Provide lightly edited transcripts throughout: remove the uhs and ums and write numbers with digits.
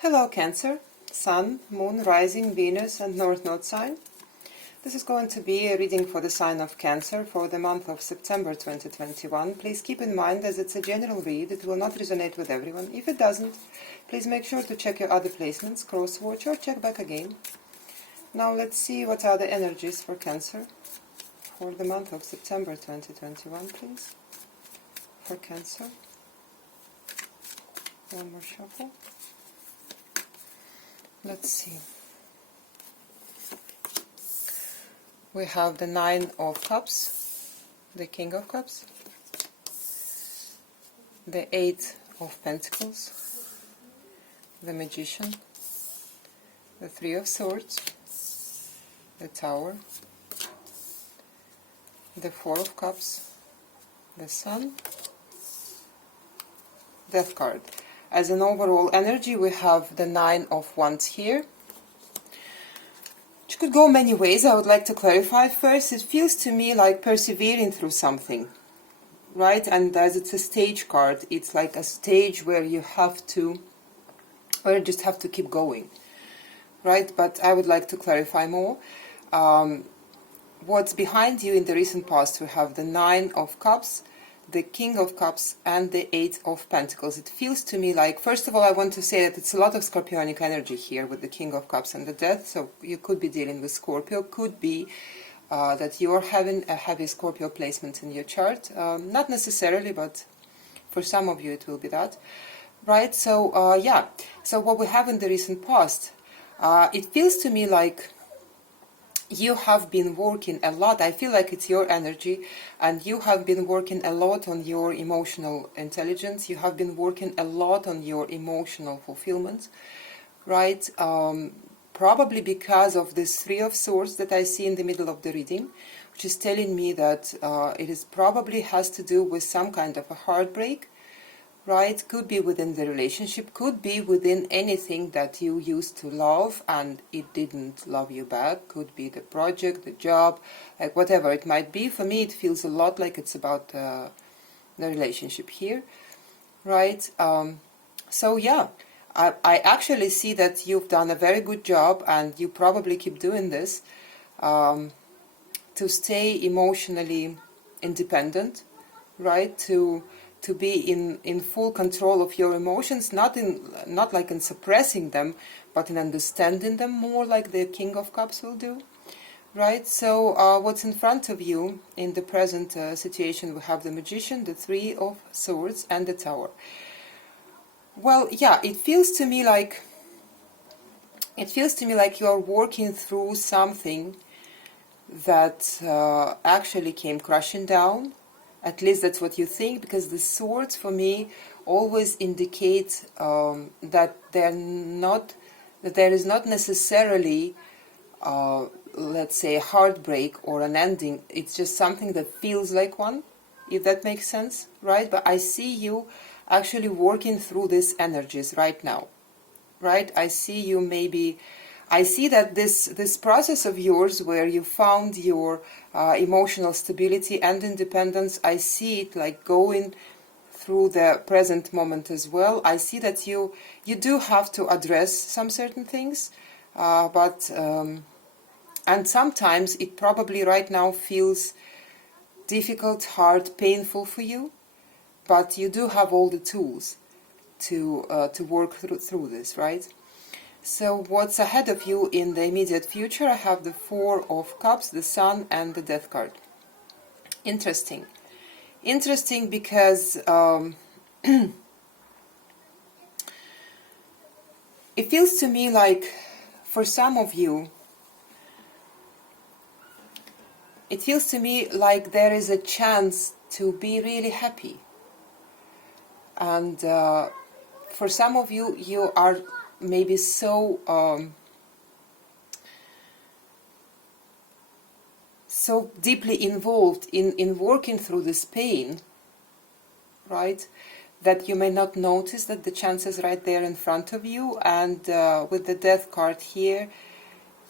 Hello Cancer, Sun, Moon, Rising, Venus and North Node sign. This is going to be a reading for the sign of Cancer for the month of September 2021. Please keep in mind, as it's a general read, it will not resonate with everyone. If it doesn't, please make sure to check your other placements, cross-watch or check back again. Now let's see what are the energies for Cancer for the month of September 2021, please. For Cancer. One more shuffle. Let's see. We have the Nine of Cups, the King of Cups, the Eight of Pentacles, the Magician, the Three of Swords, the Tower, the Four of Cups, the Sun, Death card. As an overall energy, we have the Nine of Wands here, which could go many ways. I would like to clarify first. It feels to me like persevering through something, right? And as it's a stage card, it's like a stage where you have to, or you just have to keep going, right? But I would like to clarify more. What's behind you in the recent past? We have the Nine of Cups, the King of Cups and the Eight of Pentacles. It feels to me like, first of all, I want to say that it's a lot of Scorpionic energy here with the King of Cups and the Death, so you could be dealing with Scorpio. Could be that you're having a heavy Scorpio placement in your chart. Not necessarily, but for some of you it will be that. Right, so yeah, so what we have in the recent past, it feels to me like you have been working a lot. I feel like it's your energy, and you have been working a lot on your emotional intelligence. You have been working a lot on your emotional fulfillment, right? Probably because of this Three of Swords that I see in the middle of the reading, which is telling me that it is probably has to do with some kind of a heartbreak, right? Could be within the relationship, could be within anything that you used to love and it didn't love you back. Could be the project, the job, like whatever it might be. For me, it feels a lot like it's about the relationship here, right? So yeah, I actually see that you've done a very good job, and you probably keep doing this to stay emotionally independent, right? To be in full control of your emotions, not like in suppressing them, but in understanding them more, like the King of Cups will do, right? So what's in front of you in the present situation? We have the Magician, the Three of Swords and the Tower. Well, yeah, it feels to me like you are working through something that actually came crashing down. At least that's what you think, because the swords for me always indicate that there is not necessarily, let's say, a heartbreak or an ending. It's just something that feels like one, if that makes sense, right? But I see you actually working through these energies right now, right? I see you maybe... I see that this process of yours, where you found your emotional stability and independence, I see it like going through the present moment as well. I see that you do have to address some certain things, and sometimes it probably right now feels difficult, hard, painful for you, but you do have all the tools to work through this, right? So what's ahead of you in the immediate future? I have the Four of Cups, the Sun and the Death card. Interesting. Interesting because it feels to me like, for some of you, it feels to me like there is a chance to be really happy. And for some of you, you are maybe so deeply involved in working through this pain, right, that you may not notice that the chance is right there in front of you. And with the Death card here,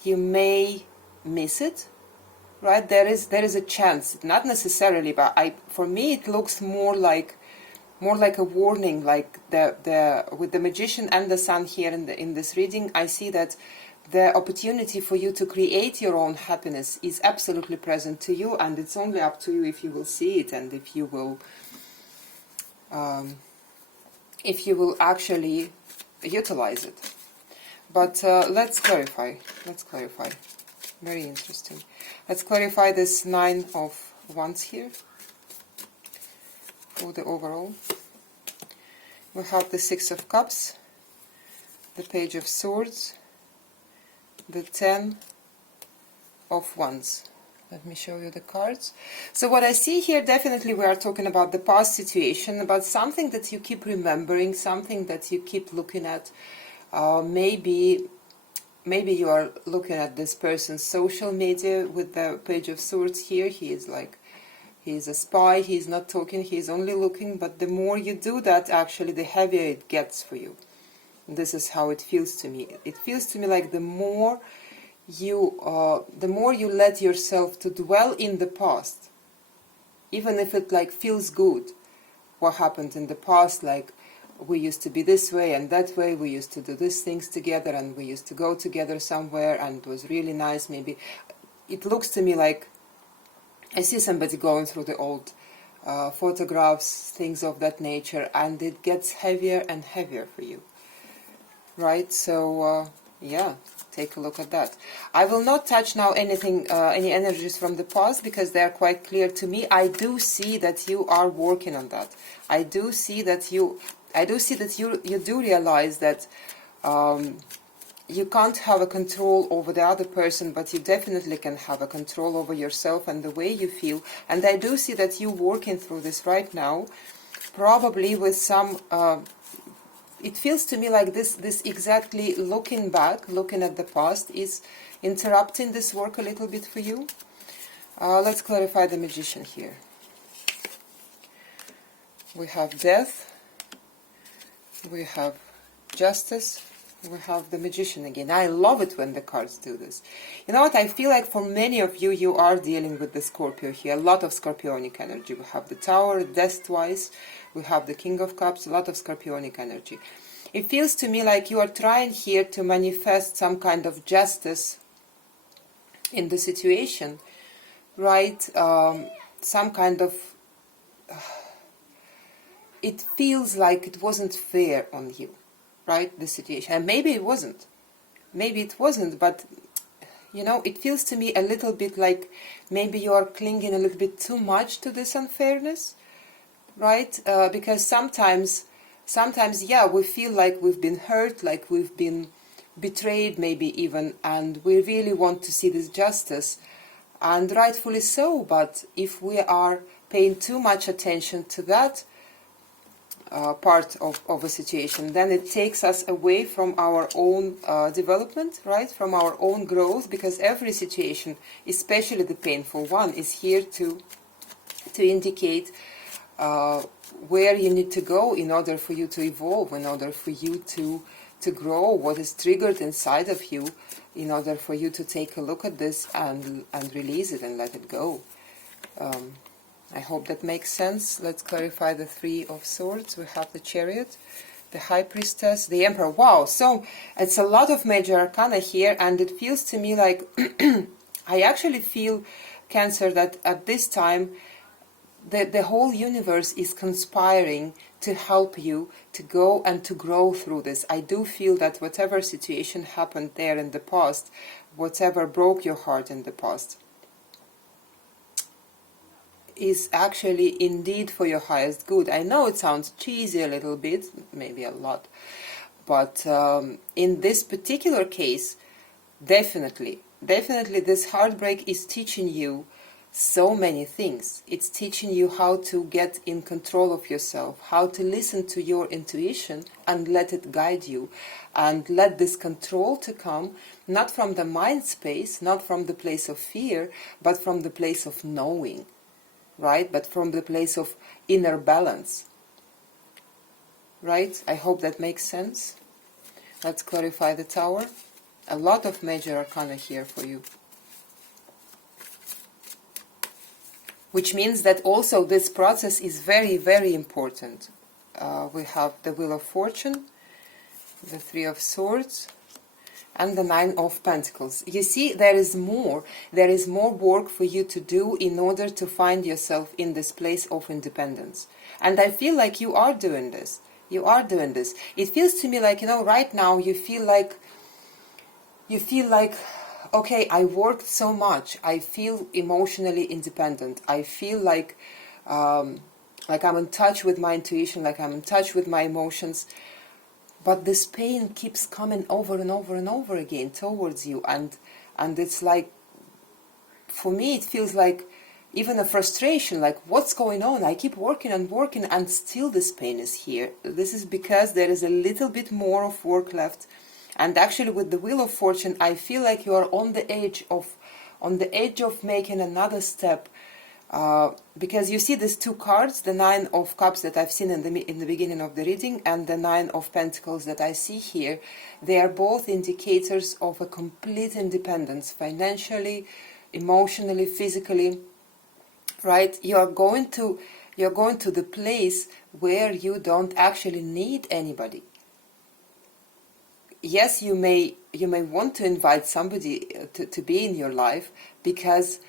you may miss it, right? There is a chance, not necessarily, but for me it looks more like more like a warning, like the with the Magician and the Sun here in this reading. I see that the opportunity for you to create your own happiness is absolutely present to you, and it's only up to you if you will see it and if you will actually utilize it. But let's clarify. Very interesting. Let's clarify this 9 of Wands here for the overall. We have the 6 of Cups, the Page of Swords, the 10 of Wands. Let me show you the cards. So what I see here, definitely we are talking about the past situation, about something that you keep remembering, something that you keep looking at. Maybe you are looking at this person's social media with the Page of Swords here. He is a spy, he's not talking, he's only looking, but the more you do that, actually, the heavier it gets for you. This is how it feels to me. It feels to me like the more you let yourself to dwell in the past, even if it like feels good, what happened in the past, like we used to be this way and that way, we used to do these things together, and we used to go together somewhere, and it was really nice. Maybe it looks to me like I see somebody going through the old photographs, things of that nature, and it gets heavier and heavier for you, right? So yeah, take a look at that. I will not touch now any energies from the past, because they are quite clear to me. I do see that you are working on that. I do see that you do realize that you can't have a control over the other person, but you definitely can have a control over yourself and the way you feel. And I do see that you're working through this right now, probably with some it feels to me like this exactly looking back, looking at the past, is interrupting this work a little bit for you. Let's clarify the Magician here. We have Death, we have Justice, we have the Magician again. I love it when the cards do this. You know what, I feel like for many of you, you are dealing with the Scorpio here. A lot of Scorpionic energy. We have the Tower, Death twice. We have the King of Cups, a lot of Scorpionic energy. It feels to me like you are trying here to manifest some kind of justice in the situation, right? Some kind of... it feels like it wasn't fair on you, right, the situation. And maybe it wasn't. Maybe it wasn't, but, you know, it feels to me a little bit like maybe you are clinging a little bit too much to this unfairness, right? Because sometimes, yeah, we feel like we've been hurt, like we've been betrayed maybe even, and we really want to see this justice, and rightfully so. But if we are paying too much attention to that part of a situation, then it takes us away from our own development, right, from our own growth, because every situation, especially the painful one, is here to indicate where you need to go in order for you to evolve, in order for you to grow, what is triggered inside of you, in order for you to take a look at this and release it and let it go. I hope that makes sense. Let's clarify the Three of Swords. We have the Chariot, the High Priestess, the Emperor. Wow, so it's a lot of major arcana here, and it feels to me like I actually feel, Cancer, that at this time the whole universe is conspiring to help you to go and to grow through this. I do feel that whatever situation happened there in the past, whatever broke your heart in the past, is actually indeed for your highest good. I know it sounds cheesy a little bit, maybe a lot, but in this particular case, definitely this heartbreak is teaching you so many things. It's teaching you how to get in control of yourself, how to listen to your intuition and let it guide you, and let this control to come not from the mind space, not from the place of fear, but from the place of knowing, right? But from the place of inner balance, right? I hope that makes sense. Let's clarify the Tower. A lot of major arcana here for you. Which means that also this process is very, very important. we have the Wheel of Fortune, the Three of Swords, and the Nine of Pentacles. You see, there is more work for you to do in order to find yourself in this place of independence. And I feel like you are doing this. You are doing this. It feels to me like, right now you feel like, okay, I worked so much. I feel emotionally independent. I feel like I'm in touch with my intuition, like I'm in touch with my emotions. But this pain keeps coming over and over and over again towards you, and it's like, for me, it feels like even a frustration, like, what's going on? I keep working and working, and still this pain is here. This is because there is a little bit more of work left. And actually, with the Wheel of Fortune, I feel like you are on the edge of making another step. Because you see these two cards, the Nine of Cups that I've seen in the beginning of the reading, and the Nine of Pentacles that I see here, they are both indicators of a complete independence, financially, emotionally, physically, right? You're going to the place where you don't actually need anybody. Yes, you may want to invite somebody to be in your life because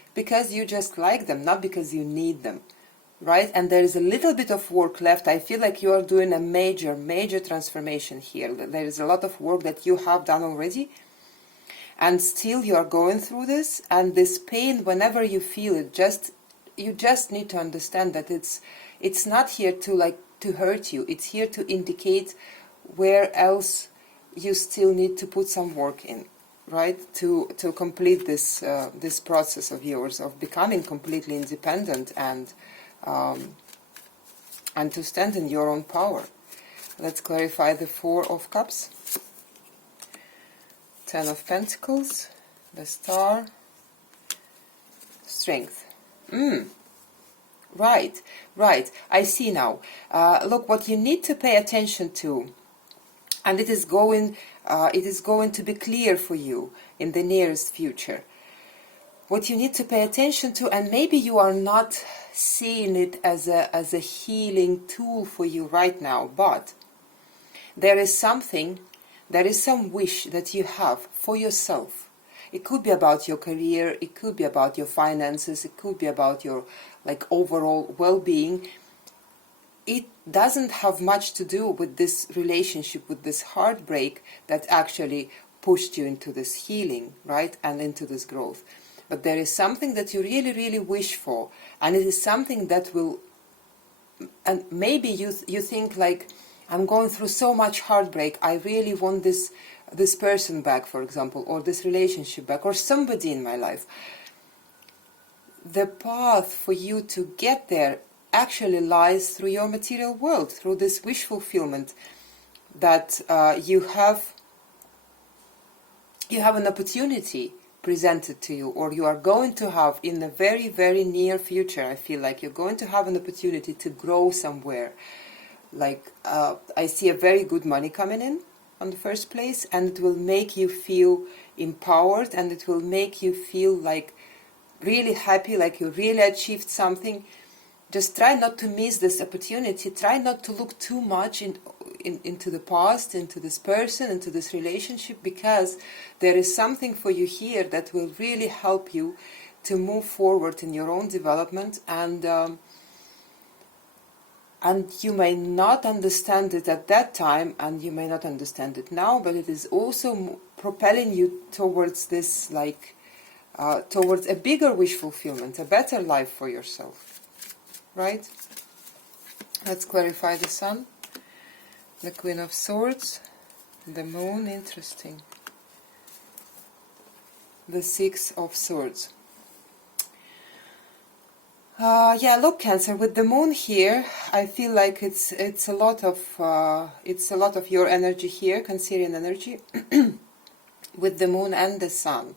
you just like them, not because you need them, right? And there is a little bit of work left. I feel like you are doing a major transformation here. There is a lot of work that you have done already, and still you are going through this. And this pain, whenever you feel it, you just need to understand that it's not here to hurt you. It's here to indicate where else you still need to put some work in, right? To complete this process of yours of becoming completely independent and to stand in your own power. Let's clarify the Four of Cups, Ten of Pentacles, the Star, Strength. Right. I see now. Look, what you need to pay attention to, and it is going to be clear for you in the nearest future. What you need to pay attention to, and maybe you are not seeing it as a healing tool for you right now, but there is some wish that you have for yourself. It could be about your career, it could be about your finances, it could be about your overall well-being. It doesn't have much to do with this relationship, with this heartbreak that actually pushed you into this healing, right, and into this growth. But there is something that you really wish for, and it is something that will, and maybe you think like, I'm going through so much heartbreak, I really want this person back, for example, or this relationship back, or somebody in my life. The path for you to get there actually lies through your material world, through this wish fulfillment that you have an opportunity presented to you, or you are going to have in the very near future. I feel like you're going to have an opportunity to grow somewhere. I see a very good money coming in on the first place, and it will make you feel empowered, and it will make you feel like really happy, like you really achieved something. Just try not to miss this opportunity. Try not to look too much into the past, into this person, into this relationship, because there is something for you here that will really help you to move forward in your own development. And you may not understand it at that time, and you may not understand it now, but it is also propelling you towards this, towards a bigger wish fulfillment, a better life for yourself. Right? Let's clarify the Sun, the Queen of Swords, the Moon, interesting, the Six of Swords. Yeah, look, Cancer, with the Moon here, I feel like it's a lot of your energy here, Cancerian energy, with the Moon and the Sun.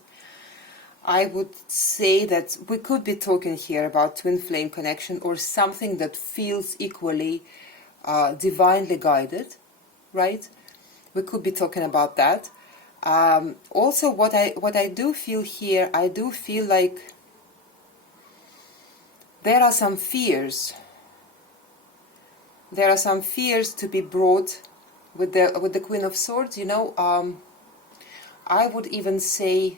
I would say that we could be talking here about twin flame connection, or something that feels equally divinely guided, right? We could be talking about that. Also, what I do feel here, I do feel like there are some fears There are some fears to be brought with the Queen of Swords, you know. I would even say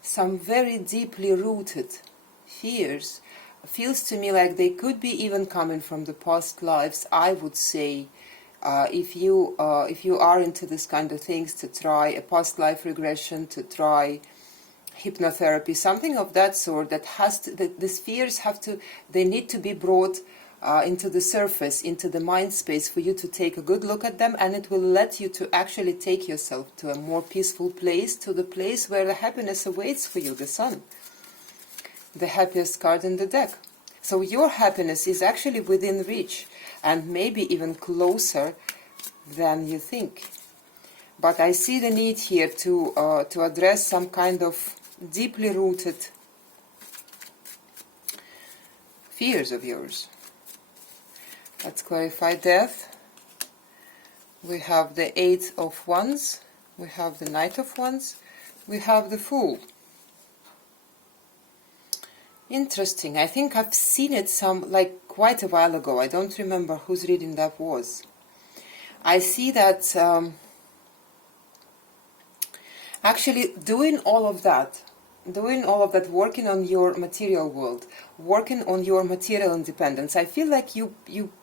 some very deeply rooted fears. Feels to me like they could be even coming from the past lives. I would say, if you are into this kind of things, to try a past life regression, to try hypnotherapy, something of that sort, that has to, these fears have to, they need to be brought into the surface, into the mind space, for you to take a good look at them, and it will let you to actually take yourself to a more peaceful place, to the place where the happiness awaits for you, the sun, the happiest card in the deck. So your happiness is actually within reach, and maybe even closer than you think. But I see the need here to address some kind of deeply rooted fears of yours. Let's clarify death. We have the Eight of Wands, we have the Knight of Wands, we have the Fool. Interesting. I think I've seen it quite a while ago. I don't remember whose reading that was. I see that actually doing all of that, working on your material world, working on your material independence, I feel like you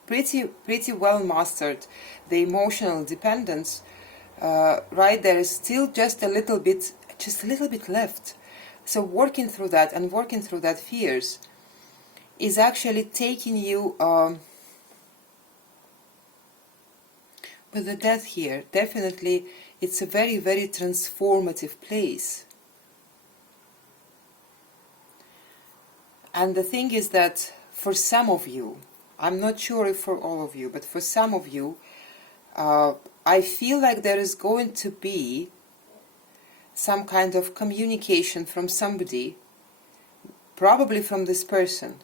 pretty well mastered the emotional dependence, right? There is still just a little bit left. So working through that and working through that fears is actually taking you, with the Death here, definitely it's a very, very transformative place. And the thing is that for some of you, I'm not sure if for all of you, but for some of you, I feel like there is going to be some kind of communication from somebody, probably from this person.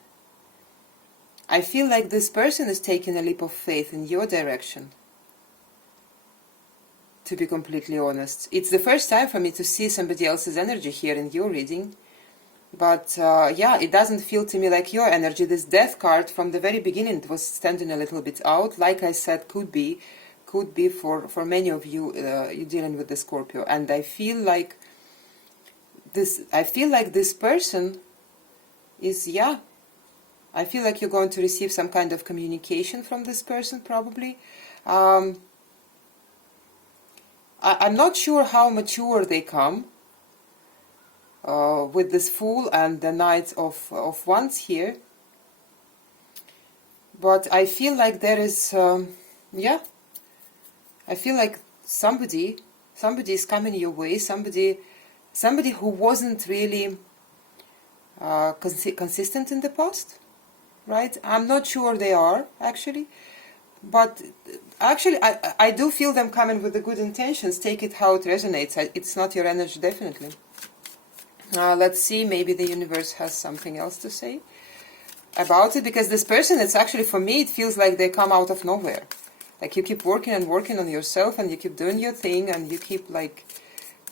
I feel like this person is taking a leap of faith in your direction, to be completely honest. It's the first time for me to see somebody else's energy here in your reading. But yeah, it doesn't feel to me like your energy. This Death card from the very beginning was standing a little bit out. Like I said, could be for many of you, you're dealing with the Scorpio. And I feel like this person is, yeah, I feel like you're going to receive some kind of communication from this person, probably. I'm not sure how mature they come. With this Fool and the Knight of Wands here, but I feel like there is, yeah, I feel like somebody is coming your way, somebody who wasn't really consistent in the past, right? I'm not sure they are, actually, but actually I do feel them coming with the good intentions. Take it how it resonates. It's not your energy, definitely. Let's see, maybe the universe has something else to say about it, because this person, it's actually, for me, it feels like they come out of nowhere. Like you keep working and working on yourself, and you keep doing your thing, and you keep, like,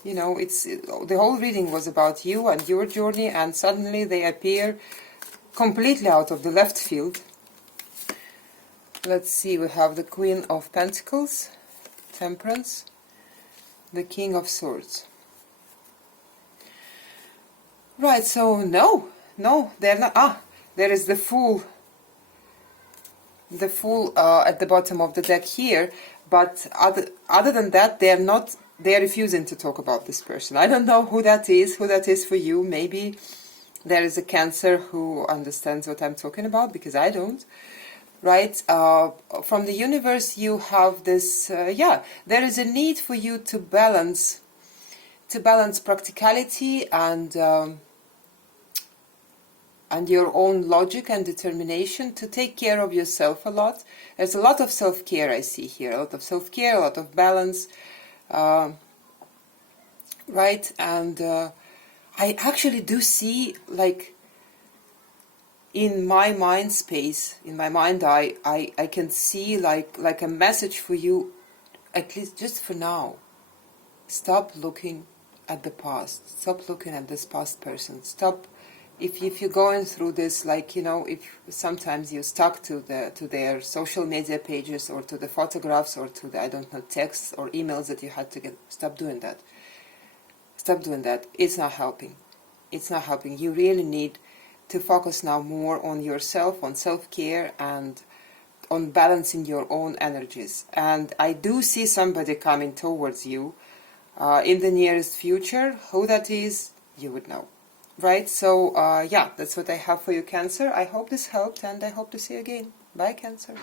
you know, the whole reading was about you and your journey, and suddenly they appear completely out of the left field. Let's see, we have the Queen of Pentacles, Temperance, the King of Swords. Right, so no, they're not. There is the Fool. The Fool at the bottom of the deck here, but other than that, they're refusing to talk about this person. I don't know who that is for you. Maybe there is a Cancer who understands what I'm talking about, because I don't. Right, from the universe you have this, yeah, there is a need for you to balance practicality and your own logic and determination, to take care of yourself a lot. There's a lot of self-care I see here, a lot of self-care, a lot of balance, right? And I actually do see, like, in my mind space, in my mind eye, I can see like a message for you, at least just for now. Stop looking at the past. Stop looking at this past person. Stop if you're going through this, like, if sometimes you're stuck to their social media pages, or to the photographs, or to the, I don't know, texts or emails that you had to get, stop doing that. Stop doing that. It's not helping. It's not helping. You really need to focus now more on yourself, on self-care, and on balancing your own energies. And I do see somebody coming towards you in the nearest future. Who that is, you would know. Right? So, yeah, that's what I have for you, Cancer. I hope this helped, and I hope to see you again. Bye, Cancer.